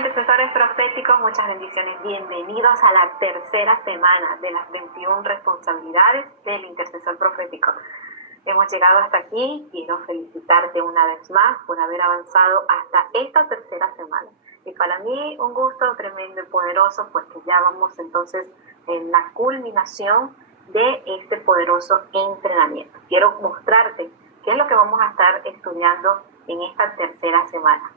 Intercesores proféticos, muchas bendiciones. Bienvenidos a la tercera semana de las 21 responsabilidades del intercesor profético. Hemos llegado hasta aquí. Quiero felicitarte una vez más por haber avanzado hasta esta tercera semana. Y para mí un gusto tremendo y poderoso, pues que ya vamos entonces en la culminación de este poderoso entrenamiento. Quiero mostrarte qué es lo que vamos a estar estudiando en esta tercera semana.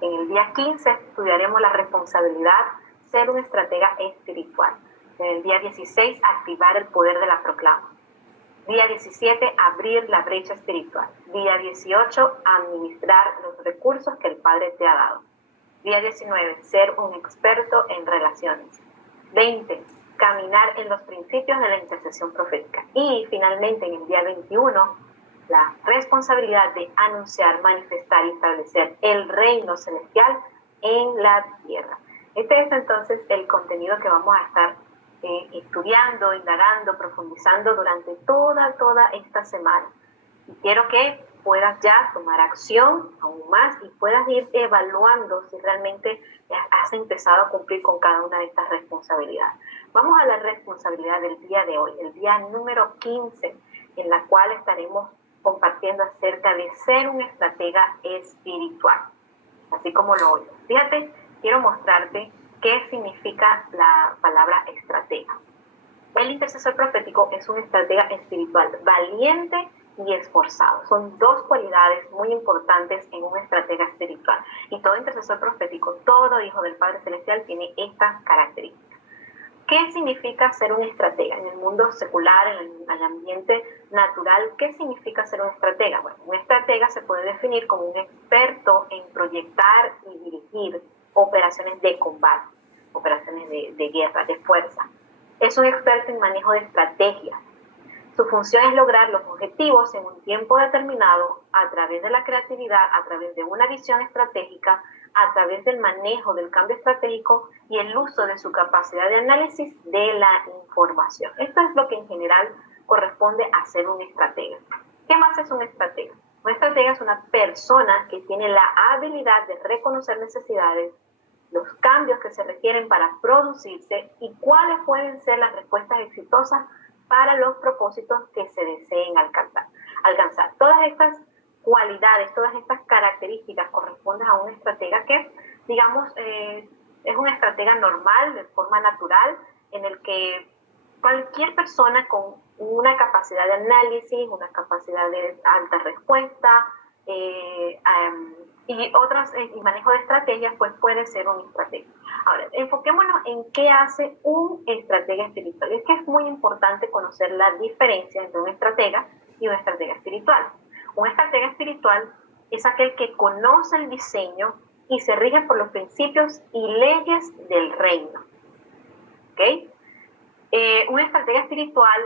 En el día 15 estudiaremos la responsabilidad, ser un estratega espiritual. En el día 16, activar el poder de la proclama. Día 17, abrir la brecha espiritual. Día 18, administrar los recursos que el Padre te ha dado. Día 19, ser un experto en relaciones. 20, caminar en los principios de la intercesión profética. Y finalmente, en el día 21, la responsabilidad de anunciar, manifestar y establecer el reino celestial en la tierra. Este es entonces el contenido que vamos a estar estudiando, indagando, profundizando durante toda esta semana. Y quiero que puedas ya tomar acción aún más y puedas ir evaluando si realmente has empezado a cumplir con cada una de estas responsabilidades. Vamos a la responsabilidad del día de hoy, el día número 15, en la cual estaremos compartiendo acerca de ser un estratega espiritual, así como lo oyes. Fíjate, quiero mostrarte qué significa la palabra estratega. El intercesor profético es un estratega espiritual valiente y esforzado. Son dos cualidades muy importantes en un estratega espiritual. Y todo intercesor profético, todo hijo del Padre Celestial tiene estas características. ¿Qué significa ser un estratega? En el mundo secular, en el ambiente natural, ¿qué significa ser un estratega? Bueno, un estratega se puede definir como un experto en proyectar y dirigir operaciones de combate, operaciones de guerra, de fuerza. Es un experto en manejo de estrategias. Su función es lograr los objetivos en un tiempo determinado a través de la creatividad, a través de una visión estratégica, a través del manejo del cambio estratégico y el uso de su capacidad de análisis de la información. Esto es lo que en general corresponde a ser un estratega. ¿Qué más es un estratega? Un estratega es una persona que tiene la habilidad de reconocer necesidades, los cambios que se requieren para producirse y cuáles pueden ser las respuestas exitosas para los propósitos que se deseen alcanzar. Todas estas cualidades, todas estas características corresponden a un estratega que, digamos, es un estratega normal, de forma natural, en el que cualquier persona con una capacidad de análisis, una capacidad de alta respuesta y manejo de estrategias, pues puede ser un estratega. Ahora, enfoquémonos en qué hace un estratega espiritual. Es que es muy importante conocer la diferencia entre un estratega y un estratega espiritual. Un estratega espiritual es aquel que conoce el diseño y se rige por los principios y leyes del reino. ¿Okay? Un estratega espiritual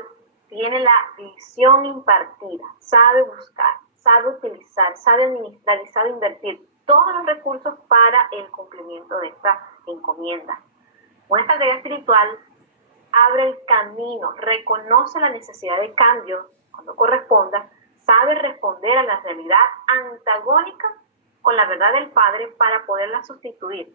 tiene la visión impartida, sabe buscar, sabe utilizar, sabe administrar y sabe invertir todos los recursos para el cumplimiento de esta encomienda. Un estratega espiritual abre el camino, reconoce la necesidad de cambio cuando corresponda, sabe responder a la realidad antagónica con la verdad del Padre para poderla sustituir.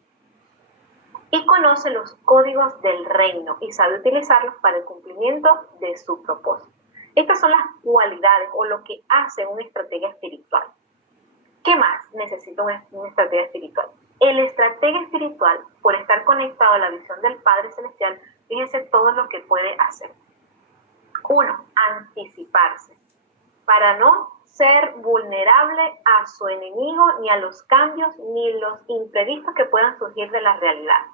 Y conoce los códigos del reino y sabe utilizarlos para el cumplimiento de su propósito. Estas son las cualidades o lo que hace un estratega espiritual. ¿Qué más necesita un estratega espiritual? El estratega espiritual, por estar conectado a la visión del Padre Celestial, fíjense todo lo que puede hacer. 1. Anticiparse. Para no ser vulnerable a su enemigo, ni a los cambios, ni los imprevistos que puedan surgir de la realidad.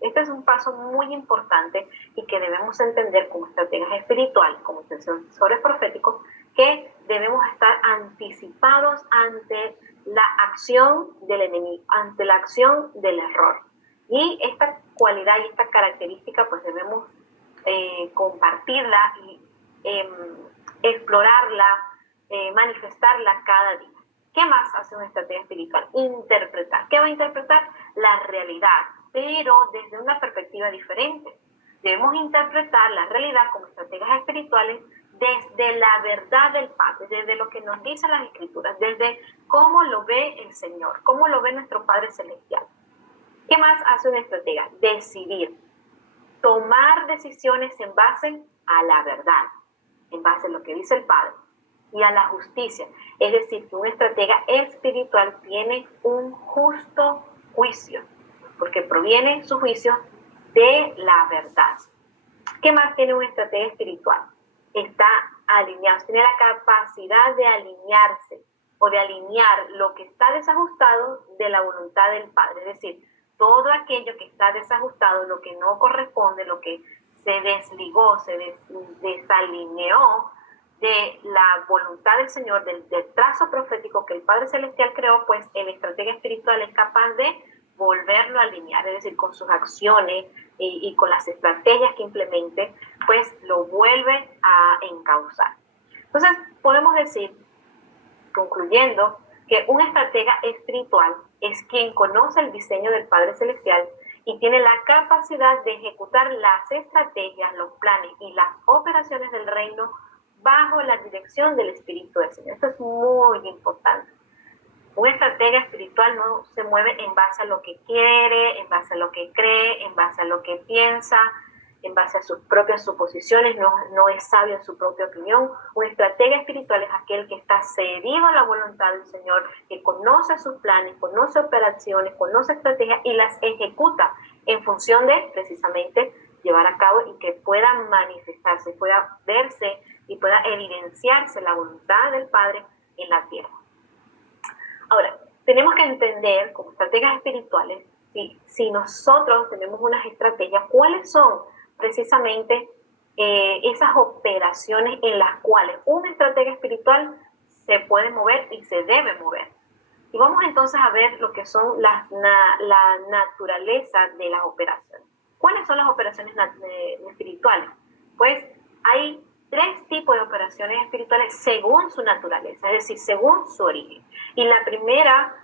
Este es un paso muy importante y que debemos entender como estrategas espirituales, como intercesores proféticos, que debemos estar anticipados ante la acción del enemigo, ante la acción del error. Y esta cualidad y esta característica pues debemos compartirla y explorarla, manifestarla cada día. ¿Qué más hace una estrategia espiritual? Interpretar. ¿Qué va a interpretar? La realidad, pero desde una perspectiva diferente. Debemos interpretar la realidad como estrategas espirituales desde la verdad del Padre, desde lo que nos dicen las Escrituras, desde cómo lo ve el Señor, cómo lo ve nuestro Padre Celestial. ¿Qué más hace un estratega? Decidir, tomar decisiones en base a la verdad, en base a lo que dice el Padre y a la justicia. Es decir, que un estratega espiritual tiene un justo juicio, porque proviene su juicio de la verdad. ¿Qué más tiene un estratega espiritual? Está alineado, tiene la capacidad de alinearse o de alinear lo que está desajustado de la voluntad del Padre. Es decir, todo aquello que está desajustado, lo que no corresponde, lo que se desligó, se desalineó de la voluntad del Señor, del trazo profético que el Padre Celestial creó, pues el estratega espiritual es capaz de volverlo a alinear, es decir, con sus acciones y con las estrategias que implemente, pues lo vuelve a encauzar. Entonces, podemos decir, concluyendo, que un estratega espiritual es quien conoce el diseño del Padre Celestial y tiene la capacidad de ejecutar las estrategias, los planes y las operaciones del reino bajo la dirección del Espíritu del Señor. Esto es muy importante. Un estratega espiritual no se mueve en base a lo que quiere, en base a lo que cree, en base a lo que piensa, en base a sus propias suposiciones, no es sabio en su propia opinión. Un estratega espiritual es aquel que está cedido a la voluntad del Señor, que conoce sus planes, conoce operaciones, conoce estrategias y las ejecuta en función de, precisamente, llevar a cabo y que pueda manifestarse, pueda verse y pueda evidenciarse la voluntad del Padre en la tierra. Ahora, tenemos que entender, como estrategas espirituales, si nosotros tenemos unas estrategias, ¿cuáles son precisamente esas operaciones en las cuales un estratega espiritual se puede mover y se debe mover? Y vamos entonces a ver lo que son la naturaleza de las operaciones. ¿Cuáles son las operaciones espirituales? Pues hay tres tipos de operaciones espirituales según su naturaleza, es decir, según su origen. Y la primera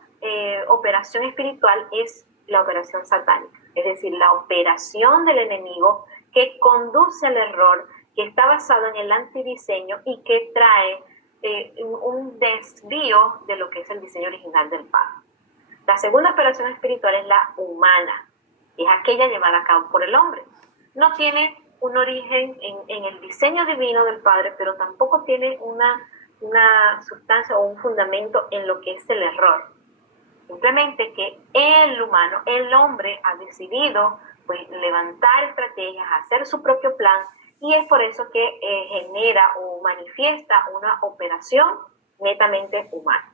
operación espiritual es la operación satánica, es decir, la operación del enemigo que conduce al error, que está basado en el antidiseño y que trae un desvío de lo que es el diseño original del Padre. La segunda operación espiritual es la humana, es aquella llevada a cabo por el hombre. No tiene un origen en el diseño divino del Padre, pero tampoco tiene una sustancia o un fundamento en lo que es el error. Simplemente que el humano, el hombre, ha decidido pues, levantar estrategias, hacer su propio plan, y es por eso que genera o manifiesta una operación netamente humana.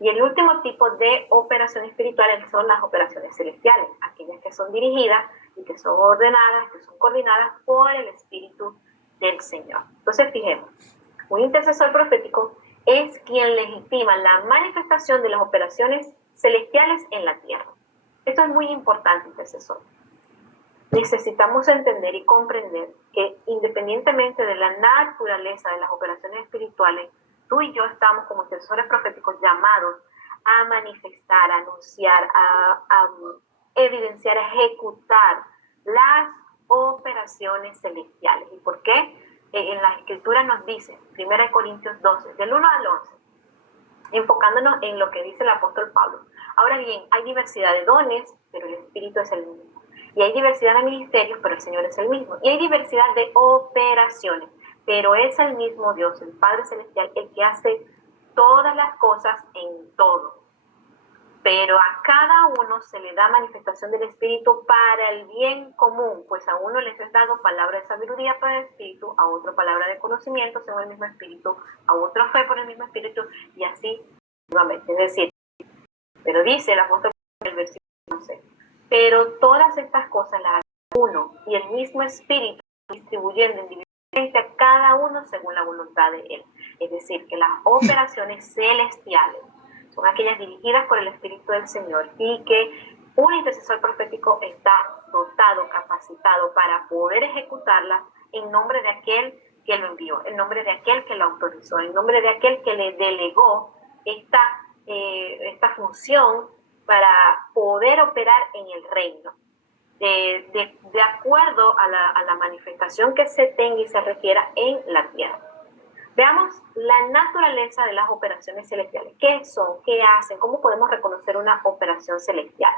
Y el último tipo de operaciones espirituales son las operaciones celestiales, aquellas que son dirigidas y que son ordenadas, que son coordinadas por el Espíritu del Señor. Entonces, fijemos, un intercesor profético es quien legitima la manifestación de las operaciones celestiales en la tierra. Esto es muy importante, intercesor. Necesitamos entender y comprender que independientemente de la naturaleza de las operaciones espirituales, tú y yo estamos como intercesores proféticos llamados a manifestar, a anunciar, a evidenciar, a ejecutar las operaciones celestiales. ¿Y por qué? En la Escritura nos dice, 1 Corintios 12, del 1 al 11, enfocándonos en lo que dice el apóstol Pablo. Ahora bien, hay diversidad de dones, pero el Espíritu es el mismo. Y hay diversidad de ministerios, pero el Señor es el mismo. Y hay diversidad de operaciones, pero es el mismo Dios, el Padre Celestial, el que hace todas las cosas en todo. Pero a cada uno se le da manifestación del Espíritu para el bien común, pues a uno les es dado palabra de sabiduría para el Espíritu, a otro palabra de conocimiento según el mismo Espíritu, a otro fe por el mismo Espíritu, y así nuevamente. Es decir, pero dice el apóstol en el versículo 11, pero todas estas cosas las hace uno y el mismo Espíritu, distribuyendo individualmente a cada uno según la voluntad de él. Es decir, que las operaciones celestiales son aquellas dirigidas por el Espíritu del Señor y que un intercesor profético está dotado, capacitado para poder ejecutarlas en nombre de aquel que lo envió, en nombre de aquel que lo autorizó, en nombre de aquel que le delegó esta función para poder operar en el reino, de acuerdo a la manifestación que se tenga y se requiera en la tierra. Veamos la naturaleza de las operaciones celestiales. ¿Qué son? ¿Qué hacen? ¿Cómo podemos reconocer una operación celestial?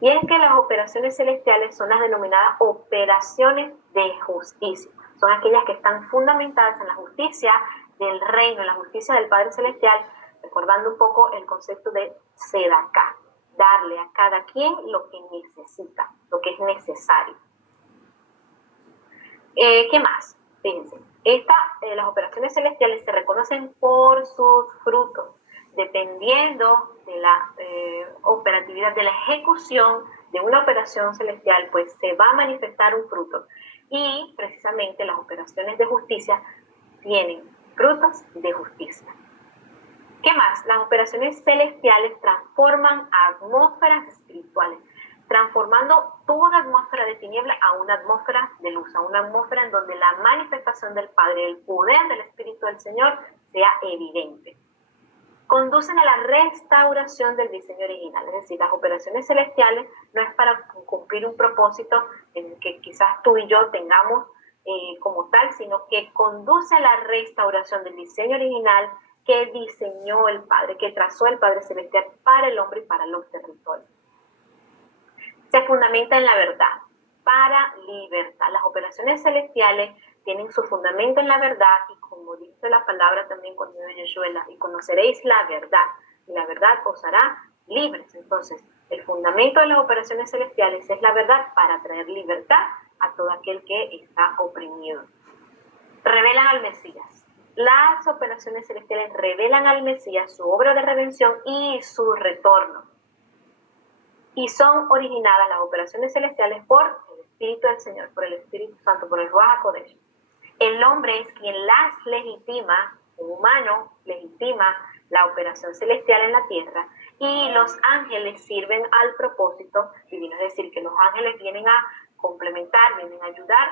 Y es que las operaciones celestiales son las denominadas operaciones de justicia. Son aquellas que están fundamentadas en la justicia del reino, en la justicia del Padre Celestial, recordando un poco el concepto de tzedakah, darle a cada quien lo que necesita, lo que es necesario. ¿Qué más? Fíjense, las operaciones celestiales se reconocen por sus frutos, dependiendo de la operatividad, de la ejecución de una operación celestial, pues se va a manifestar un fruto. Y precisamente las operaciones de justicia tienen frutos de justicia. ¿Qué más? Las operaciones celestiales transforman atmósferas espirituales, transformando toda atmósfera de tiniebla a una atmósfera de luz, a una atmósfera en donde la manifestación del Padre, el poder del Espíritu del Señor sea evidente. Conducen a la restauración del diseño original, es decir, las operaciones celestiales no es para cumplir un propósito en el que quizás tú y yo tengamos como tal, sino que conduce a la restauración del diseño original que diseñó el Padre, que trazó el Padre Celestial para el hombre y para los territorios. Se fundamenta en la verdad, para libertad. Las operaciones celestiales tienen su fundamento en la verdad y como dice la palabra también cuando dice Yeshua, y conoceréis la verdad, y la verdad os hará libres. Entonces, el fundamento de las operaciones celestiales es la verdad para traer libertad a todo aquel que está oprimido. Revelan al Mesías. Las operaciones celestiales revelan al Mesías su obra de redención y su retorno. Y son originadas las operaciones celestiales por el Espíritu del Señor, por el Espíritu Santo, por el Ruach HaKodesh. El hombre es quien las legitima, un humano legitima la operación celestial en la tierra, y los ángeles sirven al propósito divino, es decir, que los ángeles vienen a complementar, vienen a ayudar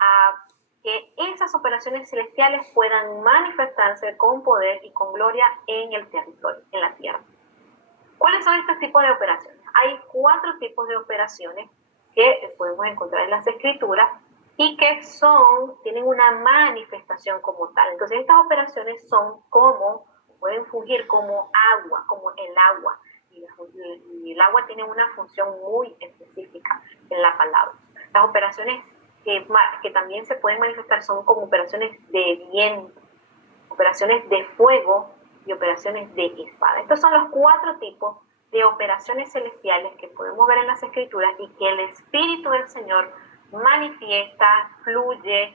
a que esas operaciones celestiales puedan manifestarse con poder y con gloria en el territorio, en la tierra. ¿Cuáles son estos tipos de operaciones? Hay 4 tipos de operaciones que podemos encontrar en las Escrituras y que tienen una manifestación como tal. Entonces, estas operaciones pueden fungir como agua, como el agua. Y el agua tiene una función muy específica en la palabra. Las operaciones que también se pueden manifestar son como operaciones de viento, operaciones de fuego y operaciones de espada. Estos son los 4 tipos de operaciones celestiales que podemos ver en las Escrituras y que el Espíritu del Señor manifiesta, fluye,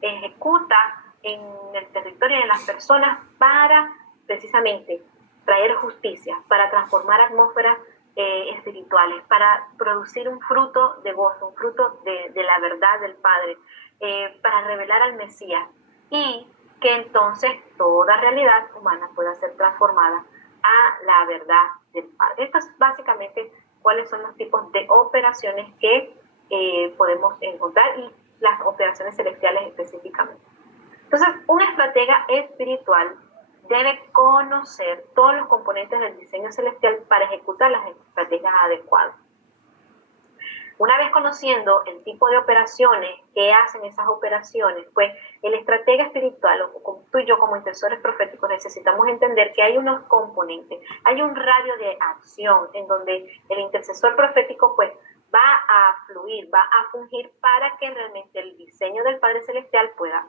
ejecuta en el territorio y en las personas para precisamente traer justicia, para transformar atmósferas espirituales, para producir un fruto de gozo, un fruto de la verdad del Padre, para revelar al Mesías y que entonces toda realidad humana pueda ser transformada a la verdad del Padre. Esto es básicamente cuáles son los tipos de operaciones que podemos encontrar y las operaciones celestiales específicamente. Entonces, un estratega espiritual debe conocer todos los componentes del diseño celestial para ejecutar las estrategias adecuadas. Una vez conociendo el tipo de operaciones que hacen esas operaciones, pues el estratega espiritual, o tú y yo como intercesores proféticos, necesitamos entender que hay unos componentes, hay un radio de acción en donde el intercesor profético pues va a fluir, va a fungir para que realmente el diseño del Padre Celestial pueda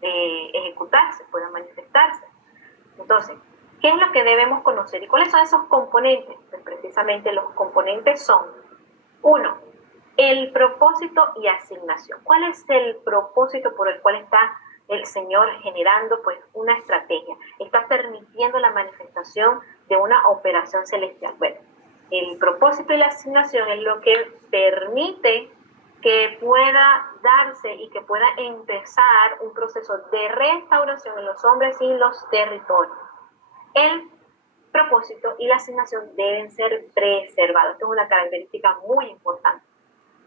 ejecutarse, pueda manifestarse. Entonces, ¿qué es lo que debemos conocer? ¿Y cuáles son esos componentes? Pues precisamente los componentes son: 1, el propósito y asignación. ¿Cuál es el propósito por el cual está el Señor generando pues una estrategia? Está permitiendo la manifestación de una operación celestial. Bueno, el propósito y la asignación es lo que permite que pueda darse y que pueda empezar un proceso de restauración en los hombres y los territorios. El propósito y la asignación deben ser preservados. Esto es una característica muy importante,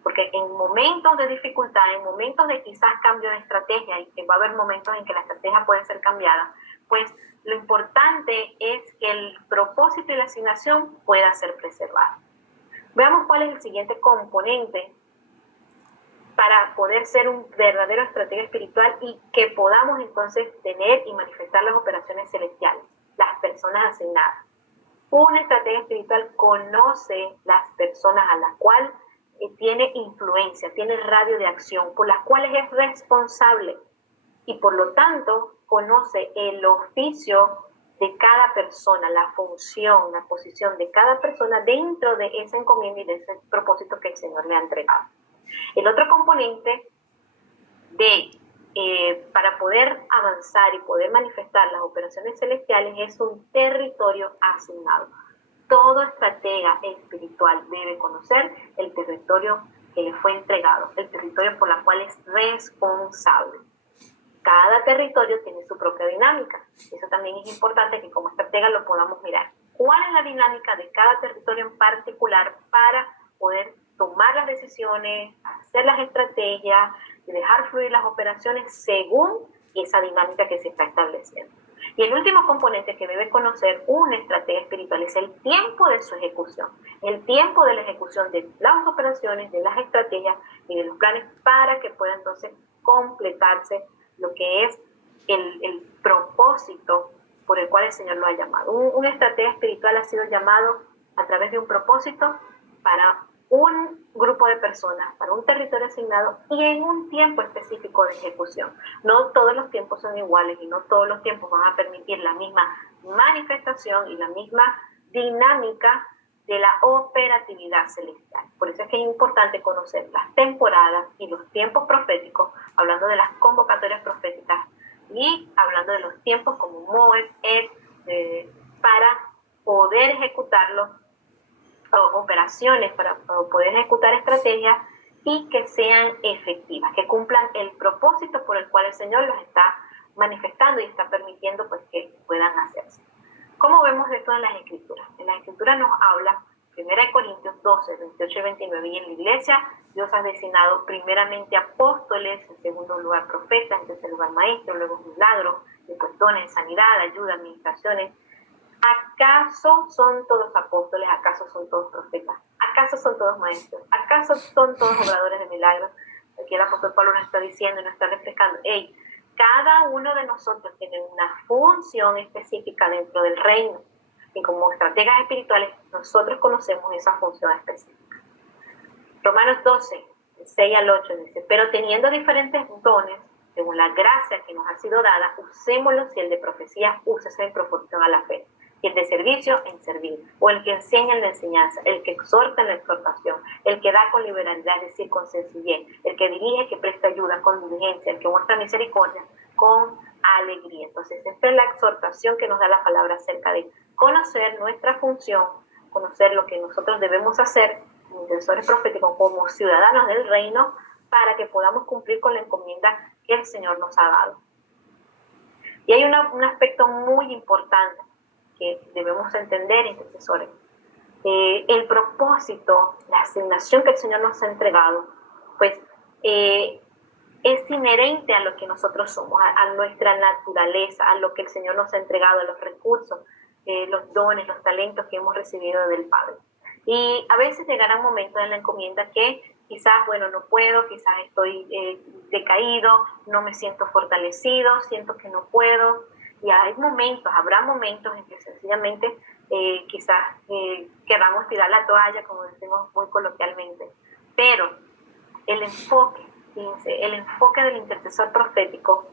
porque en momentos de dificultad, en momentos de quizás cambio de estrategia, y que va a haber momentos en que la estrategia puede ser cambiada, pues lo importante es que el propósito y la asignación pueda ser preservado. Veamos cuál es el siguiente componente para poder ser un verdadero estratega espiritual y que podamos entonces tener y manifestar las operaciones celestiales, las personas asignadas. Una estratega espiritual conoce las personas a las cuales tiene influencia, tiene radio de acción, por las cuales es responsable y por lo tanto conoce el oficio de cada persona, la función, la posición de cada persona dentro de esa encomienda y de ese propósito que el Señor le ha entregado. El otro componente para poder avanzar y poder manifestar las operaciones celestiales es un territorio asignado. Todo estratega espiritual debe conocer el territorio que le fue entregado, el territorio por el cual es responsable. Cada territorio tiene su propia dinámica. Eso también es importante que como estratega lo podamos mirar. ¿Cuál es la dinámica de cada territorio en particular para poder tomar las decisiones, hacer las estrategias y dejar fluir las operaciones según esa dinámica que se está estableciendo? Y el último componente que debe conocer un estratega espiritual es el tiempo de su ejecución, el tiempo de la ejecución de las operaciones, de las estrategias y de los planes para que pueda entonces completarse lo que es el propósito por el cual el Señor lo ha llamado. Un estratega espiritual ha sido llamado a través de un propósito para un grupo de personas, para un territorio asignado y en un tiempo específico de ejecución. No todos los tiempos son iguales y no todos los tiempos van a permitir la misma manifestación y la misma dinámica de la operatividad celestial. Por eso es que es importante conocer las temporadas y los tiempos proféticos, hablando de las convocatorias proféticas y hablando de los tiempos como Moed, para poder ejecutarlo, operaciones, para poder ejecutar estrategias y que sean efectivas, que cumplan el propósito por el cual el Señor los está manifestando y está permitiendo pues que puedan hacerse. ¿Cómo vemos esto en las Escrituras? En las Escrituras nos habla 1 Corintios 12, 28 y 29, y en la iglesia Dios ha designado primeramente apóstoles, en segundo lugar profetas, en tercer lugar maestros, luego milagros, después dones de sanidad, ayuda, administraciones. ¿Acaso son todos apóstoles? ¿Acaso son todos profetas? ¿Acaso son todos maestros? ¿Acaso son todos obradores de milagros? Aquí el apóstol Pablo nos está diciendo y nos está refrescando, hey, cada uno de nosotros tiene una función específica dentro del reino y como estrategas espirituales nosotros conocemos esa función específica. Romanos 12, 6 al 8 dice, pero teniendo diferentes dones, según la gracia que nos ha sido dada, usémoslos. Si el de profecía, úsese en proporción a la fe. Y el de servicio, en servir. O el que enseña en la enseñanza, el que exhorta en la exhortación, el que da con liberalidad, es decir, con sencillez, el que dirige, que presta ayuda con diligencia, el que muestra misericordia con alegría. Entonces, esta es la exhortación que nos da la palabra acerca de conocer nuestra función, conocer lo que nosotros debemos hacer como intercesores proféticos, como ciudadanos del reino, para que podamos cumplir con la encomienda que el Señor nos ha dado. Y hay un aspecto muy importante que debemos entender, intercesores. El propósito, la asignación que el Señor nos ha entregado, pues es inherente a lo que nosotros somos, a nuestra naturaleza, a lo que el Señor nos ha entregado, a los recursos, los dones, los talentos que hemos recibido del Padre. Y a veces llegarán momentos en la encomienda que quizás, bueno, no puedo, quizás estoy decaído, no me siento fortalecido, siento que no puedo. Y hay momentos, habrá momentos en que sencillamente quizás queramos tirar la toalla, como decimos muy coloquialmente. Pero el enfoque, fíjense, el enfoque del intercesor profético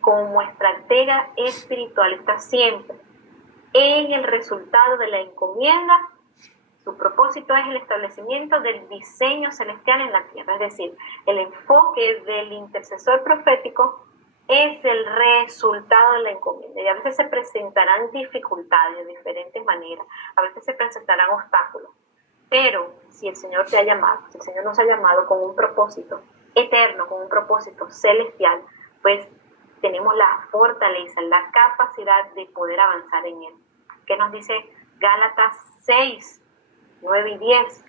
como estratega espiritual está siempre en el resultado de la encomienda. Su propósito es el establecimiento del diseño celestial en la tierra, es decir, el enfoque del intercesor profético es el resultado de la encomienda. Y a veces se presentarán dificultades de diferentes maneras, a veces se presentarán obstáculos, pero si el Señor te ha llamado, si el Señor nos ha llamado con un propósito eterno, con un propósito celestial, pues tenemos la fortaleza, la capacidad de poder avanzar en él. ¿Qué nos dice Gálatas 6, 9 y 10?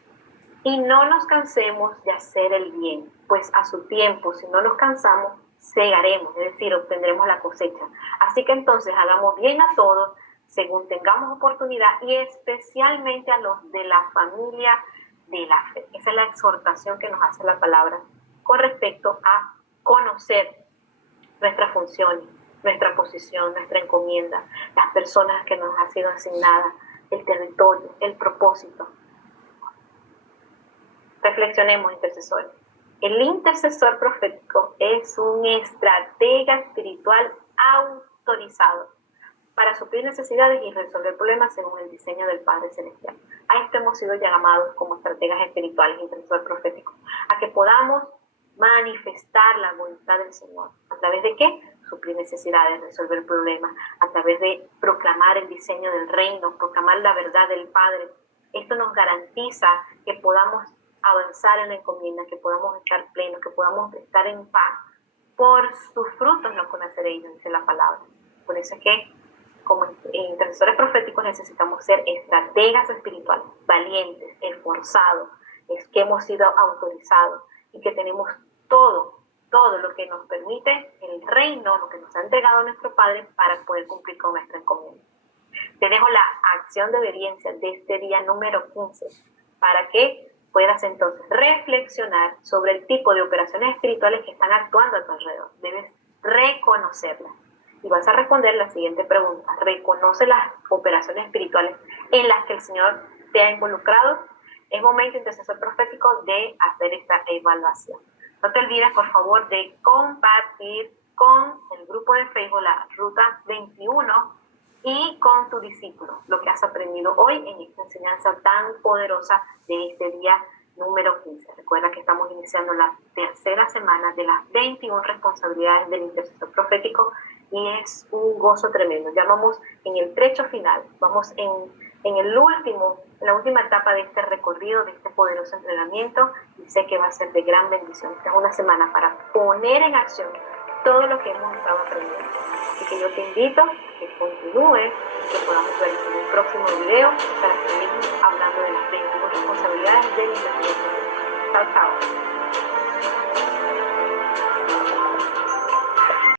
Y no nos cansemos de hacer el bien, pues a su tiempo, si no nos cansamos, segaremos, es decir, obtendremos la cosecha. Así que entonces hagamos bien a todos, según tengamos oportunidad, y especialmente a los de la familia de la fe. Esa es la exhortación que nos hace la palabra con respecto a conocer nuestras funciones, nuestra posición, nuestra encomienda, las personas que nos han sido asignadas, el territorio, el propósito. Reflexionemos, intercesores. El intercesor profético es un estratega espiritual autorizado para suplir necesidades y resolver problemas según el diseño del Padre Celestial. A esto hemos sido llamados como estrategas espirituales, intercesor profético, a que podamos manifestar la voluntad del Señor. ¿A través de qué? Suplir necesidades, resolver problemas, a través de proclamar el diseño del reino, proclamar la verdad del Padre. Esto nos garantiza que podamos avanzar en la encomienda, que podamos estar plenos, que podamos estar en paz. Por sus frutos los conoceréis, dice la palabra. Por eso es que como intercesores proféticos necesitamos ser estrategas espirituales, valientes, esforzados, es que hemos sido autorizados y que tenemos todo lo que nos permite el reino, lo que nos ha entregado nuestro Padre para poder cumplir con nuestra encomienda. Te dejo la acción de obediencia de este día número 15 para que puedas entonces reflexionar sobre el tipo de operaciones espirituales que están actuando a tu alrededor. Debes reconocerlas. Y vas a responder la siguiente pregunta. ¿Reconoce las operaciones espirituales en las que el Señor te ha involucrado? Es momento, intercesor profético, de hacer esta evaluación. No te olvides, por favor, de compartir con el grupo de Facebook la Ruta 21 y con tu discípulo lo que has aprendido hoy en esta enseñanza tan poderosa de este día número 15. Recuerda que estamos iniciando la tercera semana de las 21 responsabilidades del intercesor profético y es un gozo tremendo. Ya vamos en el trecho final, vamos en la última etapa de este recorrido, de este poderoso entrenamiento, y sé que va a ser de gran bendición. Esta es una semana para poner en acción todo lo que hemos estado aprendiendo. Así que yo te invito a que continúes y que podamos ver en un próximo video para seguir hablando de las 21 responsabilidades del intercesor. Chao, chao.